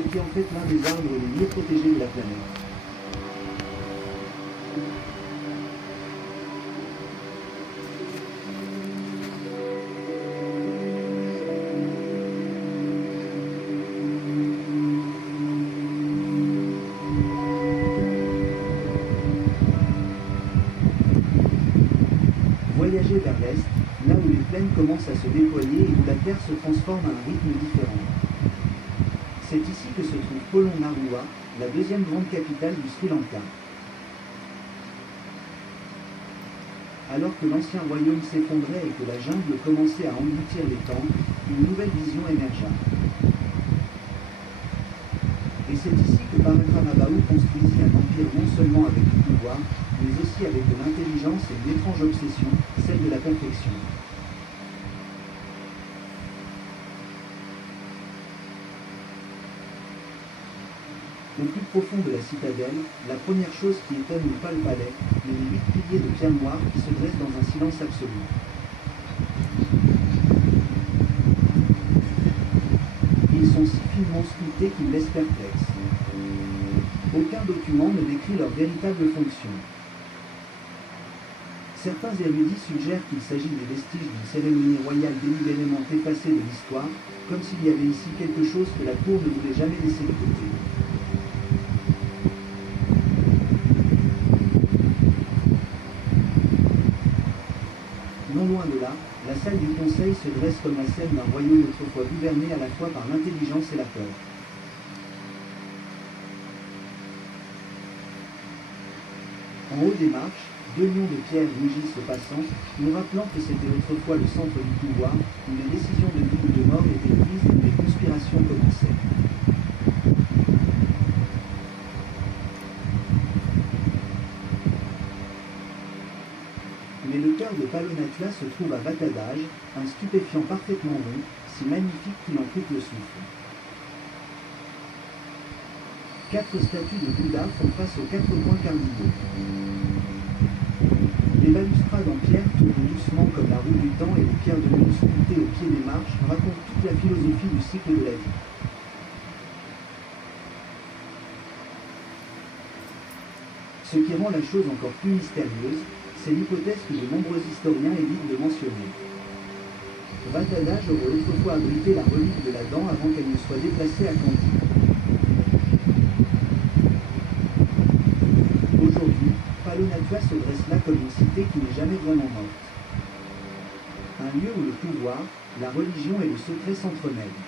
ce qui en fait l'un des arbres les mieux protégés de la planète. Voyager vers l'est, là où les plaines commencent à se déployer et où la terre se transforme à un rythme différent. C'est ici que se trouve Polonnaruwa, la deuxième grande capitale du Sri Lanka. Alors que l'ancien royaume s'effondrait et que la jungle commençait à engloutir les temples, une nouvelle vision émergea. Et c'est ici que Parakramabahu construisit un empire non seulement avec du pouvoir, mais aussi avec de l'intelligence et une étrange obsession, celle de la perfection. Au plus profond de la citadelle, la première chose qui étonne n'est pas le palais, mais les 8 piliers de pierre noire qui se dressent dans un silence absolu. Ils sont si finement sculptés qu'ils laissent perplexe. Aucun document ne décrit leur véritable fonction. Certains érudits suggèrent qu'il s'agit des vestiges d'une cérémonie royale délibérément effacée de l'histoire, comme s'il y avait ici quelque chose que la cour ne voulait jamais laisser de côté. Non loin de là, la salle du conseil se dresse comme la scène d'un royaume autrefois gouverné à la fois par l'intelligence et la peur. En haut des marches, 2 lions de pierre rugissent au passant, nous rappelant que c'était autrefois le centre du pouvoir, où les décisions de vie ou de mort étaient prises et où les conspirations commençaient. Mais le cœur de Palonatla se trouve à Vatadaj, un stupéfiant parfaitement rond, si magnifique qu'il en coupe le souffle. 4 statues de Bouddha font face aux 4 points cardinaux. Les balustrades en pierre tournent doucement comme la roue du temps et les pierres de lune sculptées au pied des marches racontent toute la philosophie du cycle de la vie. Ce qui rend la chose encore plus mystérieuse, c'est l'hypothèse que de nombreux historiens évitent de mentionner. Vatadaj aurait autrefois abrité la relique de la dent avant qu'elle ne soit déplacée à Kandy. Aujourd'hui, Palonatla se dresse là comme une cité qui n'est jamais vraiment morte. Un lieu où le pouvoir, la religion et le secret s'entremêlent.